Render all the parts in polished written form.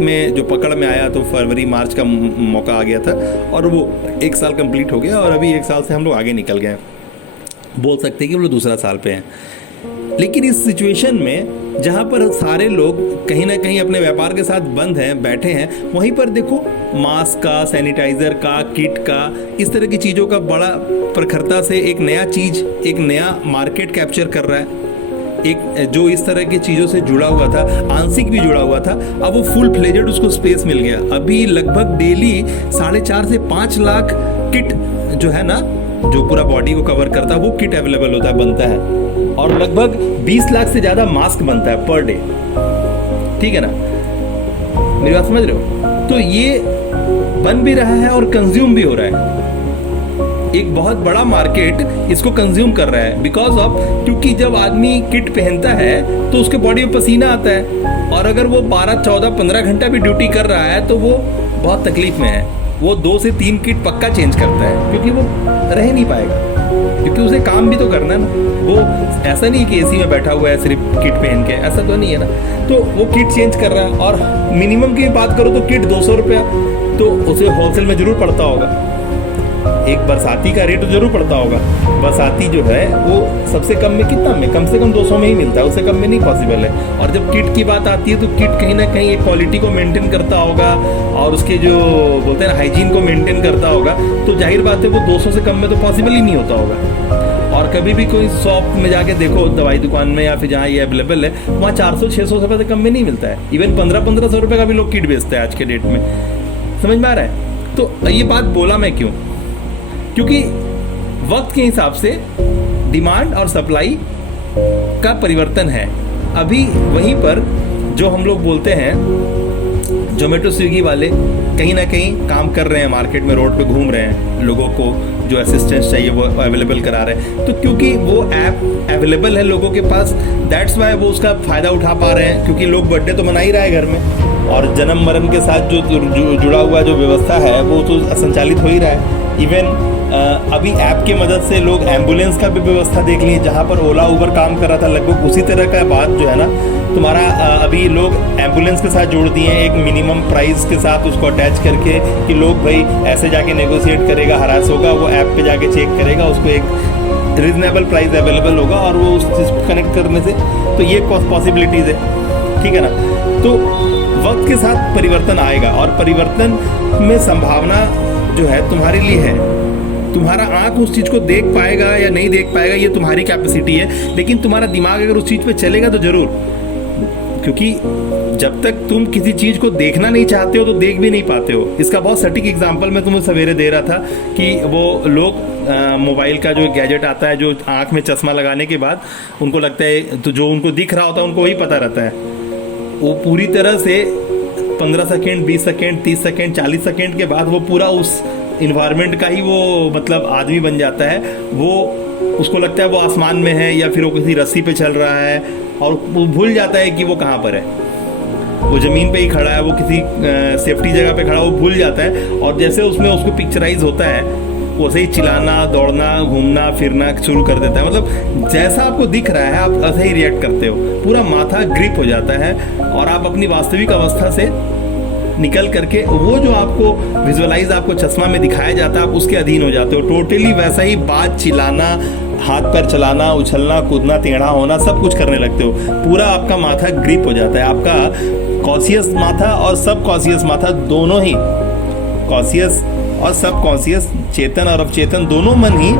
में जो पकड़ में आया तो फरवरी मार्च का मौका आ गया था और वो 1 साल कंप्लीट हो गया और अभी 1 साल से हम लोग आगे निकल गए, बोल सकते हैं कि वो लोग दूसरा साल पे हैं। लेकिन इस सिचुएशन में जहाँ पर सारे लोग कहीं ना कहीं अपने व्यापार के साथ बंद हैं, बैठे हैं, वहीं पर देखो मास्क का, सैनिटाइज़र का, किट का, इस तरह की चीज़ों का बड़ा प्रखरता से एक नया चीज़, एक नया मार्केट कैप्चर कर रहा है। एक जो इस तरह की चीज़ों से जुड़ा हुआ था, आंशिक भी जुड़ा हुआ था, अब वो फुल फ्लेजेड उसको स्पेस मिल गया। अभी लगभग डेली 4.5 से 5 लाख किट जो है ना, जो पूरा बॉडी को कवर करता है, वो किट अवेलेबल होता है, बनता है, और लगभग 20 लाख से ज़्यादा मास्क बनता है पर डे। ठीक है ना, मेरी बात समझ रहे हो? तो ये बन भी रहा है और कंज्यूम भी हो रहा है। एक बहुत बड़ा मार्केट इसको कंज्यूम कर रहा है बिकॉज ऑफ, क्योंकि जब आदमी किट पहनता है तो उसके बॉडी में पसीना आता है, और अगर वो 12, 14, 15 घंटा भी ड्यूटी कर रहा है तो वो बहुत तकलीफ में है। वो 2 से 3 किट पक्का चेंज करता है क्योंकि वो रह नहीं पाएगा, क्योंकि उसे काम भी तो करना है ना। वो ऐसा नहीं कि एसी में बैठा हुआ है सिर्फ किट पहन के, ऐसा तो नहीं है ना। तो वो किट चेंज कर रहा है, और मिनिमम की बात करो तो किट 200 रुपया तो उसे होलसेल में जरूर पड़ता होगा। एक बरसाती का रेट जरूर पड़ता होगा। बरसाती जो है वो सबसे कम में कितना में, कम से कम 200 में ही मिलता है, उससे कम में नहीं पॉसिबल है। और जब किट की बात आती है तो किट कहीं ना कहीं एक क्वालिटी को मेंटेन करता होगा और उसके जो बोलते हैं ना हाइजीन को मेंटेन करता होगा, तो जाहिर बात है वो 200 से कम में तो पॉसिबल ही नहीं होता होगा। और कभी भी कोई शॉप में जाके देखो, दवाई दुकान में या फिर जहाँ ये अवेलेबल है, वहाँ 400-600 रुपये से कम में नहीं मिलता है। इवन 1500 रुपये का भी लोग किट बेचते हैं आज के डेट में। समझ में आ रहा है? तो ये बात बोला मैं क्यों? क्योंकि वक्त के हिसाब से डिमांड और सप्लाई का परिवर्तन है। अभी वहीं पर जो हम लोग बोलते हैं जोमेटो स्विगी वाले कहीं ना कहीं काम कर रहे हैं, मार्केट में रोड पे घूम रहे हैं, लोगों को जो असिस्टेंस चाहिए वो अवेलेबल करा रहे हैं। तो क्योंकि वो ऐप अवेलेबल है लोगों के पास, दैट्स वाई वो उसका फ़ायदा उठा पा रहे हैं। क्योंकि लोग बर्थडे तो मना ही रहा है घर में, और जन्म मरण के साथ जो जुड़ा हुआ जो व्यवस्था है वो तो संचालित हो ही रहा है। इवन अभी ऐप के मदद से लोग एम्बुलेंस का भी व्यवस्था देख लिए, जहाँ पर ओला उबर काम कर रहा था, लगभग उसी तरह का बात जो है ना तुम्हारा अभी लोग एम्बुलेंस के साथ जोड़ दिए हैं, एक मिनिमम प्राइस के साथ उसको अटैच करके कि लोग भाई ऐसे जाके नेगोशिएट करेगा, हरास होगा, वो ऐप पे जाके चेक करेगा, उसको एक रीजनेबल प्राइस अवेलेबल होगा और वो उस चीज़ को कनेक्ट करने से, तो ये पॉसिबिलिटीज़ है। ठीक है ना? तो वक्त के साथ परिवर्तन आएगा, और परिवर्तन में संभावना जो है तुम्हारे लिए है। तुम्हारा आंख उस चीज़ को देख पाएगा या नहीं देख पाएगा ये तुम्हारी कैपेसिटी है, लेकिन तुम्हारा दिमाग अगर उस चीज़ पे चलेगा तो ज़रूर। क्योंकि जब तक तुम किसी चीज़ को देखना नहीं चाहते हो तो देख भी नहीं पाते हो। इसका बहुत सटीक एग्जांपल मैं तुम्हें सवेरे दे रहा था कि वो लोग मोबाइल का जो गैजेट आता है, जो आँख में चश्मा लगाने के बाद उनको लगता है, तो जो उनको दिख रहा होता है उनको वही पता रहता है। वो पूरी तरह से 15 सेकेंड, 20 सेकेंड, 30 सेकेंड, 40 सेकेंड के बाद वो पूरा उस इन्वायरमेंट का ही वो मतलब आदमी बन जाता है। वो उसको लगता है वो आसमान में है या फिर वो किसी रस्सी पे चल रहा है, और वो भूल जाता है कि वो कहाँ पर है। वो ज़मीन पे ही खड़ा है, वो किसी सेफ्टी जगह पे खड़ा, वो भूल जाता है। और जैसे उसमें उसको पिक्चराइज होता है, वैसे ही चिल्लाना, दौड़ना, घूमना फिरना शुरू कर देता है। मतलब जैसा आपको दिख रहा है आप ऐसे ही रिएक्ट करते हो, पूरा माथा ग्रिप हो जाता है, और आप अपनी वास्तविक अवस्था से निकल करके वो जो आपको विजुअलाइज आपको चश्मा में दिखाया जाता है, आप उसके अधीन हो जाते हो। टोटली वैसा ही बात, चिल्लाना, हाथ पैर चलाना, उछलना कूदना, टेढ़ा होना, सब कुछ करने लगते हो। पूरा आपका माथा ग्रिप हो जाता है। आपका कॉन्शियस माथा और सब कॉन्शियस माथा दोनों ही, कॉन्शियस और सब कॉन्शियस, चेतन और अवचेतन दोनों मन ही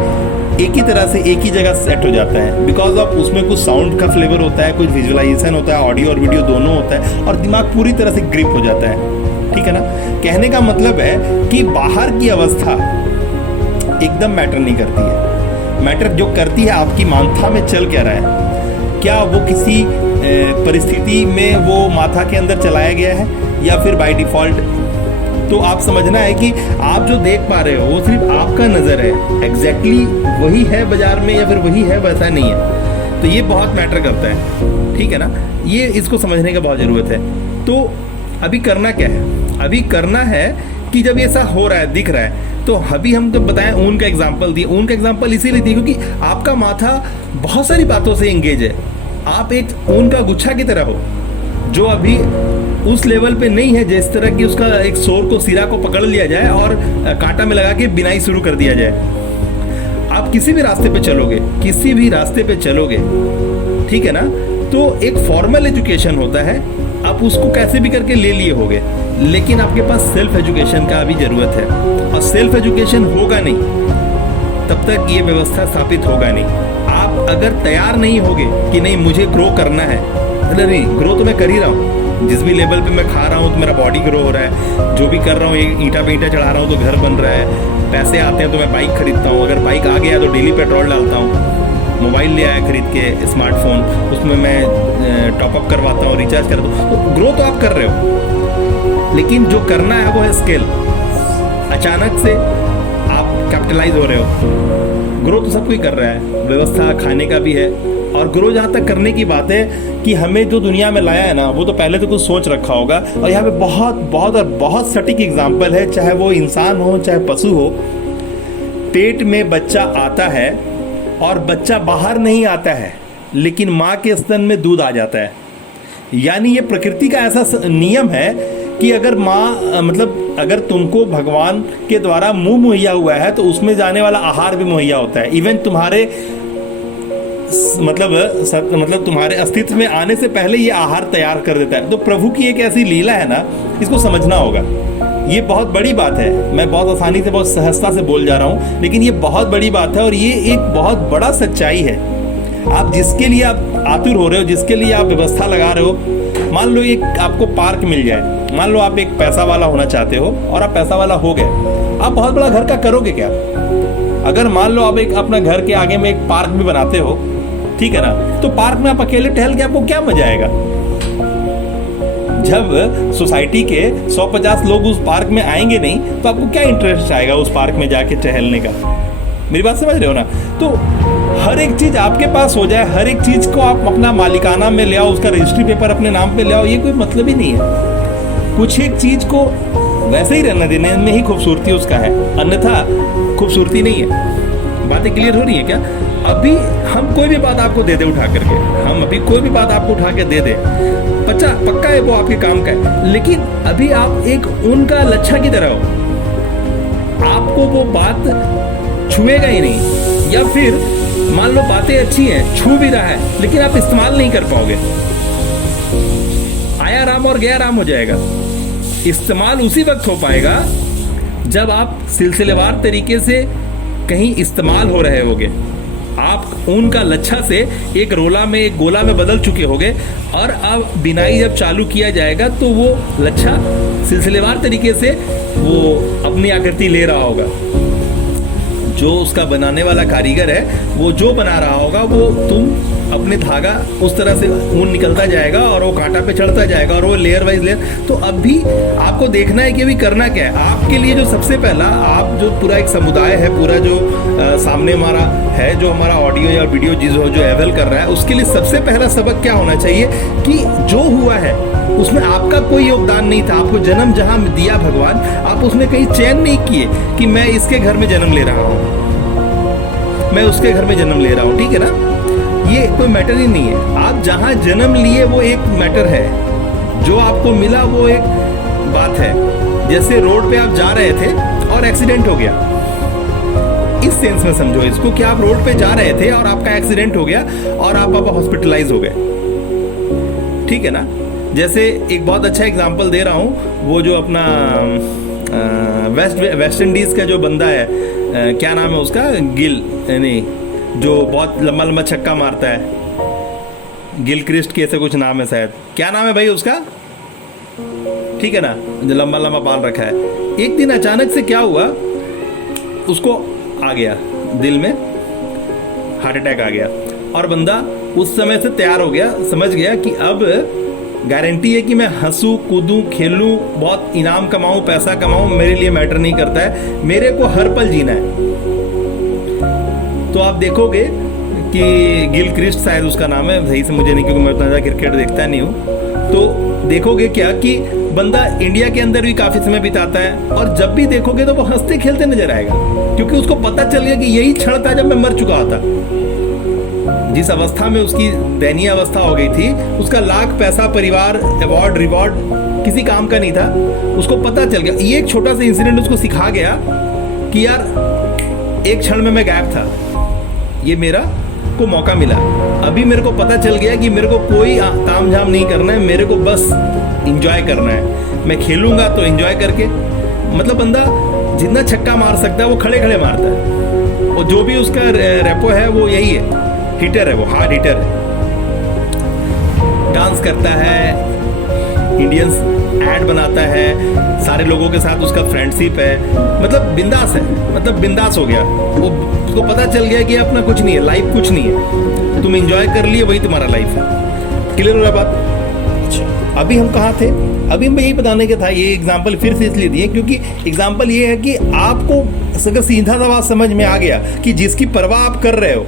एक ही तरह से एक ही जगह सेट हो जाता है। बिकॉज ऑफ उसमें कुछ साउंड का फ्लेवर होता है, कुछ विजुअलाइजेशन होता है, ऑडियो और वीडियो दोनों होता है, और दिमाग पूरी तरह से ग्रिप हो जाता है। ठीक है ना? कहने का मतलब है कि बाहर की अवस्था एकदम मैटर नहीं करती है। मैटर जो करती है आपकी माथा में चल क्या रहा है, क्या वो किसी परिस्थिति में वो माथा के अंदर चलाया गया है या फिर बाय डिफ़ॉल्ट। तो आप समझना है कि आप जो देख पा रहे हो वो सिर्फ आपका नज़र है, एग्जैक्टली वही है बाजार में या फिर वही है वैसा नहीं है। तो ये बहुत मैटर करता है। ठीक है ना? ये इसको समझने का बहुत ज़रूरत है। तो अभी करना क्या है? अभी करना है कि जब ये ऐसा हो रहा है, दिख रहा है, तो अभी हम जब बताएं ऊन का एग्जांपल दिए, ऊन का एग्जांपल इसीलिए दिए क्योंकि आपका माथा बहुत सारी बातों से एंगेज है। आप एक ऊन का गुच्छा की तरह हो, जो अभी उस लेवल पे नहीं है जिस तरह की उसका एक सोर को सिरा को पकड़ लिया जाए और कांटा में लगा के बिनाई शुरू कर दिया जाए। आप किसी भी रास्ते पे चलोगे, किसी भी रास्ते पे चलोगे, ठीक है ना, तो एक फॉर्मल एजुकेशन होता है, आप उसको कैसे भी करके ले लिए होगे, लेकिन आपके पास सेल्फ एजुकेशन का भी जरूरत है। और सेल्फ एजुकेशन होगा नहीं तब तक ये व्यवस्था स्थापित होगा नहीं। आप अगर तैयार नहीं होगे कि नहीं मुझे ग्रो करना है, अरे नहीं, ग्रो तो मैं कर ही रहा हूँ, जिस भी लेवल पे मैं खा रहा हूँ तो मेरा बॉडी ग्रो हो रहा है, जो भी कर रहा हूँ, ईंटा पे ईंटा चढ़ा रहा हूँ तो घर बन रहा है, पैसे आते हैं तो मैं बाइक खरीदता हूँ, अगर बाइक आ गया तो डेली पेट्रोल डालता हूँ, मोबाइल ले आया खरीद के स्मार्टफोन, उसमें मैं टॉपअप करवाता हूँ, रिचार्ज करता हूँ, तो ग्रो तो आप कर रहे हो, लेकिन जो करना है वो है स्केल। अचानक से आप कैपिटलाइज हो रहे हो, ग्रो तो सब कोई कर रहा है, व्यवस्था खाने का भी है। और ग्रो जहाँ तक करने की बात है कि हमें जो दुनिया में लाया है ना, वो तो पहले तो कुछ सोच रखा होगा। और यहाँ पे बहुत बहुत और बहुत सटीक एग्जाम्पल है, चाहे वो इंसान हो चाहे पशु हो। पेट में बच्चा आता है और बच्चा बाहर नहीं आता है, लेकिन माँ के स्तन में दूध आ जाता है। यानी ये प्रकृति का ऐसा नियम है कि अगर माँ मतलब अगर तुमको भगवान के द्वारा मुंह मुहैया हुआ है तो उसमें जाने वाला आहार भी मुहैया होता है। इवन तुम्हारे मतलब तुम्हारे अस्तित्व में आने से पहले ये आहार तैयार कर देता है। तो प्रभु की एक ऐसी लीला है ना, इसको समझना होगा। ये बहुत बड़ी बात है, मैं बहुत आसानी से बहुत सहजता से बोल जा रहा हूँ, लेकिन ये बहुत बड़ी बात है और ये एक बहुत बड़ा सच्चाई है। आप जिसके लिए आप आतुर हो रहे हो, जिसके लिए आप व्यवस्था लगा रहे हो, मान लो एक आपको पार्क मिल जाए, मान लो आप एक पैसा वाला होना चाहते हो और आप पैसा वाला हो गए, आप बहुत बड़ा घर का करोगे क्या? अगर मान लो आप एक अपना घर के आगे में एक पार्क भी बनाते हो, ठीक है ना, तो पार्क में आप अकेले टहल के आपको क्या मजा आएगा? जब सोसाइटी के 150 लोग उस पार्क में आएंगे नहीं तो आपको क्या इंटरेस्ट आएगा उस पार्क में जाके टहलने का? मेरी बात समझ रहे हो ना? तो हर एक चीज आपके पास हो जाए, हर एक चीज को आप अपना मालिकाना में ले आओ, उसका रजिस्ट्री पेपर अपने नाम पे ले आओ, ये कोई मतलब ही नहीं है। कुछ एक चीज को वैसे ही रहने देने में ही खूबसूरती उसका है, अन्यथा खूबसूरती नहीं है। बातें क्लियर हो रही है क्या? अभी हम कोई भी बात आपको दे दे उठा करके, हम अभी कोई भी बात आपको उठा के दे दे, पक्का है वो आपके काम का है, लेकिन अभी आप एक ऊन का लच्छा की तरह हो, आपको वो बात छुएगा ही नहीं। या फिर मान लो बातें अच्छी हैं, छू भी रहा है, लेकिन आप इस्तेमाल नहीं कर पाओगे। आया राम और गया राम हो जाएगा। इस्तेमाल उसी वक्त हो पाएगा जब आप सिलसिलेवार तरीके से कहीं इस्तेमाल हो रहे होगे। आप ऊन का लच्छा से एक रोला में, एक गोला में बदल चुके होगे, और अब बिनाई जब चालू किया जाएगा तो वो लच्छा सिलसिलेवार तरीके से वो अपनी आकृति ले रहा होगा। जो उसका बनाने वाला कारीगर है, वो जो बना रहा होगा, वो तुम अपने धागा उस तरह से ऊन निकलता जाएगा और वो कांटा पे चढ़ता जाएगा और वो लेयर वाइज लेयर। तो अब भी आपको देखना है कि अभी करना क्या है। आपके लिए जो सबसे पहला, आप जो पूरा एक समुदाय है, पूरा जो सामने हमारा है, जो हमारा ऑडियो या वीडियो जो एवेल कर रहा है, उसके लिए सबसे पहला सबक क्या होना चाहिए कि जो हुआ है उसमें आपका कोई योगदान नहीं था। आपको जन्म जहां दिया भगवान, आप उसमें कहीं चयन नहीं किए कि मैं इसके घर में जन्म ले रहा हूँ, मैं उसके घर में जन्म ले रहा हूँ, ठीक है ना? ये कोई मैटर ही नहीं है। आप जहां जन्म लिए वो एक मैटर है, जो आपको मिला वो एक बात है। जैसे रोड पे आप जा रहे थे और एक्सीडेंट हो गया, इस सेंस में समझो इसको कि आप रोड पे जा रहे थे और आपका एक्सीडेंट हो गया और आप हॉस्पिटलाइज हो गए, ठीक है ना? जैसे एक बहुत अच्छा एग्जांपल दे रहा हूँ, वो जो अपना वेस्ट इंडीज का जो बंदा है, क्या नाम है उसका, गिल, नहीं, जो बहुत लंबा लंबा छक्का मारता है, गिल क्रिस्ट के ऐसे कुछ नाम है शायद, क्या नाम है भाई उसका, ठीक है ना, जो लंबा लंबा बाल रखा है। एक दिन अचानक से क्या हुआ, उसको आ गया दिल में हार्ट अटैक आ गया, और बंदा उस समय से तैयार हो गया, समझ गया कि अब गारंटी है कि मैं हंसूं, कूदूं, खेलूं, बहुत इनाम कमाऊं, पैसा कमाऊं, मेरे लिए मैटर नहीं करता है, मेरे को हर पल जीना है। तो आप देखोगे कि गिल क्रिस्ट शायद उसका नाम है, सही से मुझे नहीं, क्योंकि मैं उतना ज़्यादा क्रिकेट देखता नहीं हूँ। तो देखोगे क्या कि बंदा इंडिया के अंदर भी काफ़ी समय बिताता है, और जब भी देखोगे तो वो हंसते खेलते नजर आएगा, क्योंकि उसको पता चल गया कि यही क्षण था जब मैं मर चुका था। जिस अवस्था में उसकी दयनीय अवस्था हो गई थी, उसका लाख पैसा, परिवार, अवार्ड, रिवॉर्ड किसी काम का नहीं था। उसको पता चल गया, ये एक छोटा सा इंसिडेंट उसको सिखा गया कि यार एक क्षण में मैं गायब था, ये मेरा को मौका मिला। अभी मेरे को पता चल गया कि मेरे को कोई ताम झाम नहीं करना है, मेरे को बस इंजॉय करना है। मैं खेलूंगा तो इंजॉय करके, मतलब बंदा जितना छक्का मार सकता है वो खड़े खड़े मारता है। और जो भी उसका रेपो है वो यही है, हिटर है, वो हार्ड हिटर है। डांस करता है, इंडियंस ऐड बनाता है, सारे लोगों के साथ उसका फ्रेंडशिप है, मतलब बिंदास है, मतलब बिंदास हो गया। वो उसको पता चल गया कि अपना कुछ नहीं है, लाइफ कुछ नहीं है, तुम एंजॉय कर लिए वही तुम्हारा लाइफ है। क्लियर हो रहा बात? अच्छा, अभी हम कहाँ थे? अभी मैं यही बताने का था, ये एग्जाम्पल फिर से इसलिए दिए क्योंकि एग्जाम्पल ये है कि आपको अगर सीधा सा बात समझ में आ गया कि जिसकी परवाह आप कर रहे हो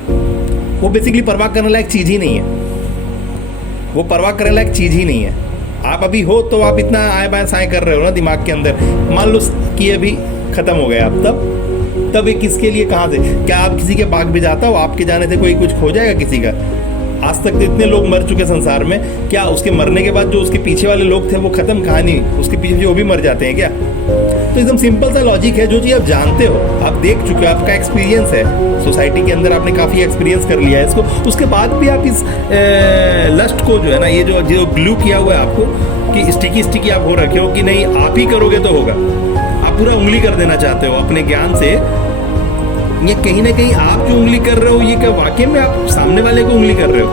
वो बेसिकली परवाह करने लायक चीज ही नहीं है, वो परवाह करने लायक चीज ही नहीं है। आप अभी हो तो आप इतना आए बाएं साएं कर रहे हो ना दिमाग के अंदर, मान लो कि अभी खत्म हो गया आप, तब ये किसके लिए, कहाँ से, क्या आप किसी के बाग भी जाता हो? आपके जाने से कोई कुछ खो जाएगा किसी का? आज तक तो इतने लोग मर चुके संसार में, क्या उसके मरने के बाद जो उसके पीछे वाले लोग थे वो खत्म कहानी, उसके पीछे जो भी मर जाते हैं क्या? तो एकदम सिंपल सा लॉजिक है, जो चीज़ आप जानते हो, आप देख चुके हो, आपका एक्सपीरियंस है सोसाइटी के अंदर, आपने काफ़ी एक्सपीरियंस कर लिया है इसको, उसके बाद भी आप इस लस्ट को जो है ना, ये जो ग्लू किया हुआ है आपको कि स्टिकी आप हो रखे हो कि नहीं आप ही करोगे तो होगा, आप पूरा उंगली कर देना चाहते हो अपने ज्ञान से। ये कहीं ना कहीं आप जो उंगली कर रहे हो, ये क्या वाकई में आप सामने वाले को उंगली कर रहे हो?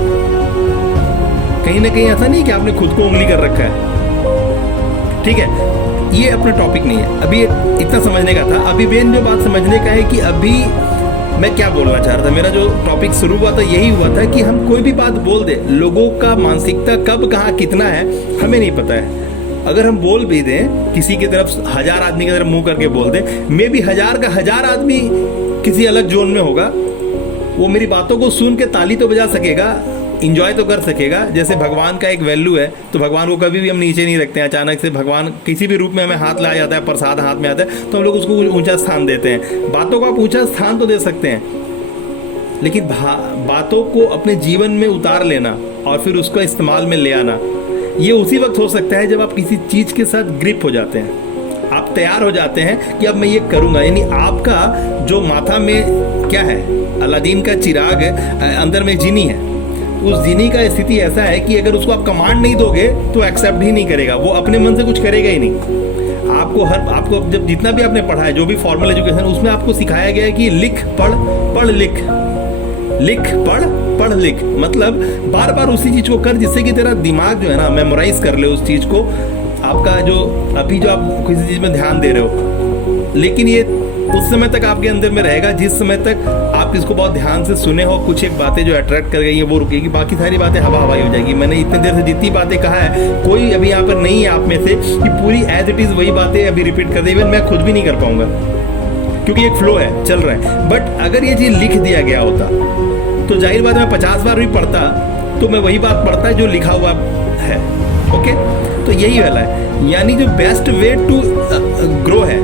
कहीं ना कहीं ऐसा नहीं कि आपने खुद को उंगली कर रखा है। ठीक है, ये अपना टॉपिक नहीं है, अभी इतना समझने का था। अभी मेन जो बात समझने का है कि अभी मैं क्या बोलना चाह रहा था, मेरा जो टॉपिक शुरू हुआ था यही हुआ था कि हम कोई भी बात बोल दे, लोगों का मानसिकता कब कहाँ कितना है हमें नहीं पता है। अगर हम बोल भी दें किसी की तरफ, 1000 आदमी की तरफ मुंह करके बोल दें, मे भी 1000 का 1000 आदमी किसी अलग जोन में होगा, वो मेरी बातों को सुन के ताली तो बजा सकेगा, इंजॉय तो कर सकेगा। जैसे भगवान का एक वैल्यू है, तो भगवान को कभी भी हम नीचे नहीं रखते हैं। अचानक से भगवान किसी भी रूप में हमें हाथ लाया जाता है, प्रसाद हाथ में आता है, तो हम लोग उसको ऊंचा स्थान देते हैं। बातों को आप ऊंचा स्थान तो दे सकते हैं, लेकिन बातों को अपने जीवन में उतार लेना और फिर उसका इस्तेमाल में ले आना, ये उसी वक्त हो सकता है जब आप किसी चीज़ के साथ ग्रिप हो जाते हैं, आप तैयार हो जाते हैं कि अब मैं ये करूँगा। यानी आपका जो माथा में क्या है, अलादीन का चिराग है, अंदर में जीनी है, उस जीनी का स्थिति ऐसा है कि अगर उसको आप कमांड नहीं दोगे तो एक्सेप्ट ही नहीं करेगा, वो अपने मन से कुछ करेगा ही नहीं। आपको जब जितना भी आपने पढ़ा है, जो भी फॉर्मल एजुकेशन, उसमें आपको सिखाया गया है कि लिख पढ़, पढ़ लिख, लिख पढ़, पढ़ लिख, मतलब बार बार उसी चीज़ को कर जिससे कि तेरा दिमाग जो है ना मेमोराइज कर ले उस चीज़ को। आपका जो अभी जो आप किसी चीज़ में ध्यान दे रहे हो, लेकिन ये उस समय तक आपके अंदर में रहेगा जिस समय तक आप इसको बहुत ध्यान से सुने हो। कुछ एक बातें जो अट्रैक्ट कर गई हैं वो रुकेगी, बाकी सारी बातें हवा हवाई हो जाएगी। मैंने इतने देर से जितनी बातें कहा है, कोई अभी यहाँ पर नहीं है आप में से कि पूरी एज इट इज़ वही बातें अभी रिपीट कर दे, इवन मैं खुद भी नहीं कर पाऊंगा, क्योंकि एक फ्लो है, चल रहा है। बट अगर ये चीज़ लिख दिया गया होता तो जाहिर बात मैं 50 बार भी पढ़ता तो मैं वही बात पढ़ता जो लिखा हुआ है। ओके, तो यही वाला है, यानी जो बेस्ट वे टू ग्रो है,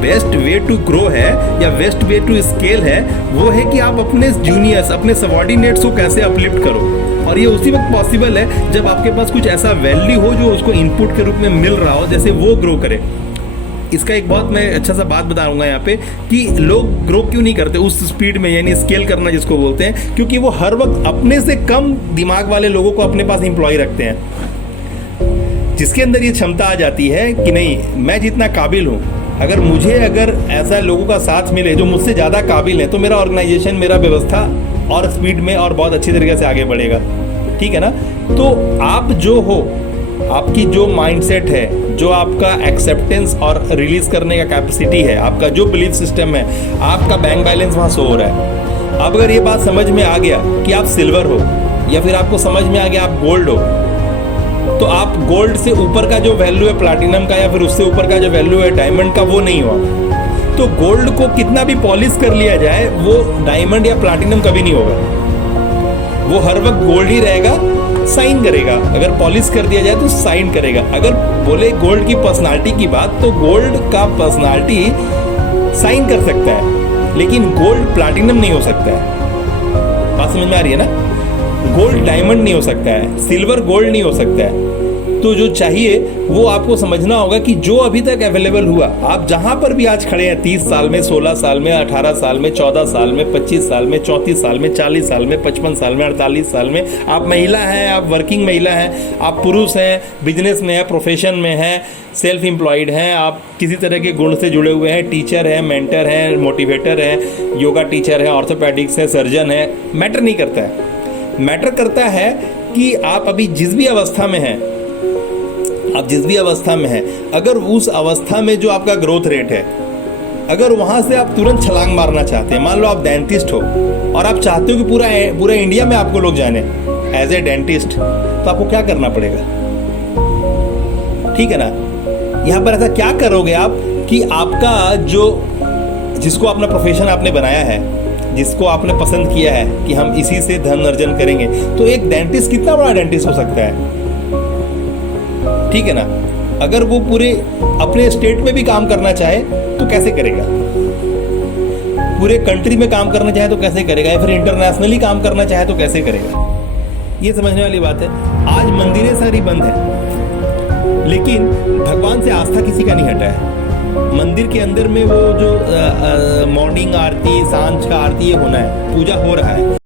बेस्ट वे टू ग्रो है या बेस्ट वे टू स्केल है, वो है कि आप अपने जूनियर्स, अपने सबॉर्डिनेट्स को कैसे अपलिफ्ट करो। और ये उसी वक्त पॉसिबल है जब आपके पास कुछ ऐसा वैल्यू हो जो उसको इनपुट के रूप में मिल रहा हो, जैसे वो ग्रो करे। इसका एक बहुत मैं अच्छा सा बात बताऊंगा यहाँ पे कि लोग ग्रो क्यों नहीं करते उस स्पीड में, यानी स्केल करना जिसको बोलते हैं, क्योंकि वो हर वक्त अपने से कम दिमाग वाले लोगों को अपने पास एम्प्लॉय रखते हैं, जिसके अंदर ये क्षमता आ जाती है कि नहीं, मैं जितना काबिल हूँ, अगर ऐसा लोगों का साथ मिले जो मुझसे ज़्यादा काबिल है, तो मेरा ऑर्गेनाइजेशन, मेरा व्यवस्था और स्पीड में और बहुत अच्छी तरीके से आगे बढ़ेगा। ठीक है ना? तो आप जो हो, आपकी जो माइंडसेट है, जो आपका एक्सेप्टेंस और रिलीज करने का कैपेसिटी है, आपका जो बिलीफ सिस्टम है, आपका बैंक बैलेंस वहाँ शो हो रहा है। अब अगर ये बात समझ में आ गया कि आप सिल्वर हो, या फिर आपको समझ में आ गया आप गोल्ड हो, तो आप गोल्ड से ऊपर का जो वैल्यू है प्लैटिनम का, या फिर उससे ऊपर का जो वैल्यू है डायमंड का, वो नहीं हुआ। तो गोल्ड को कितना भी पॉलिश कर लिया जाए, वो डायमंड या प्लैटिनम कभी नहीं होगा। वो हर वक्त गोल्ड ही रहेगा, साइन करेगा। अगर पॉलिश कर दिया जाए तो साइन करेगा। अगर बोले गोल्ड की पर्सनालिटी की बात, तो गोल्ड का पर्सनालिटी साइन कर सकता है, लेकिन गोल्ड प्लैटिनम नहीं हो सकता है। बात समझ में आ रही है ना? गोल्ड डायमंड नहीं हो सकता है, सिल्वर गोल्ड नहीं हो सकता है। तो जो चाहिए वो आपको समझना होगा कि जो अभी तक अवेलेबल हुआ, आप जहां पर भी आज खड़े हैं, 30 साल में, 16 साल में, 18 साल में, 14 साल में, 25 साल में, 34 साल में, 40 साल में, 55 साल में, 48 साल में, आप महिला हैं, आप वर्किंग महिला हैं, आप पुरुष हैं, बिजनेस में हैं, प्रोफेशन में हैं, सेल्फ एम्प्लॉयड हैं, आप किसी तरह के गुण से जुड़े हुए हैं, टीचर हैं, मेंटर हैं, मोटिवेटर हैं, योगा टीचर हैं, ऑर्थोपेडिक्स हैं, सर्जन हैं, मैटर नहीं करता है। मैटर करता है कि आप अभी जिस भी अवस्था में हैं, आप जिस भी अवस्था में हैं, अगर उस अवस्था में जो आपका ग्रोथ रेट है, अगर वहां से आप तुरंत छलांग मारना चाहते हैं, मान लो आप डेंटिस्ट हो और आप चाहते हो कि पूरा इंडिया में आपको लोग जाने एज ए डेंटिस्ट, तो आपको क्या करना पड़ेगा? ठीक है ना? यहाँ पर ऐसा क्या करोगे आप कि आपका जो, जिसको अपना प्रोफेशन आपने बनाया है, जिसको आपने पसंद किया है कि हम इसी से धन अर्जन करेंगे, तो एक डेंटिस्ट कितना बड़ा डेंटिस्ट हो सकता है? ठीक है ना? अगर वो पूरे अपने स्टेट में भी काम करना चाहे तो कैसे करेगा? पूरे कंट्री में काम करना चाहे तो कैसे करेगा? या फिर इंटरनेशनली काम करना चाहे तो कैसे करेगा? ये समझने वाली बात है। आज मंदिरें सारी बंद है, लेकिन भगवान से आस्था किसी का नहीं हटा है। मंदिर के अंदर में वो जो मॉर्निंग आरती, सांझ का आरती, ये होना है, पूजा हो रहा है।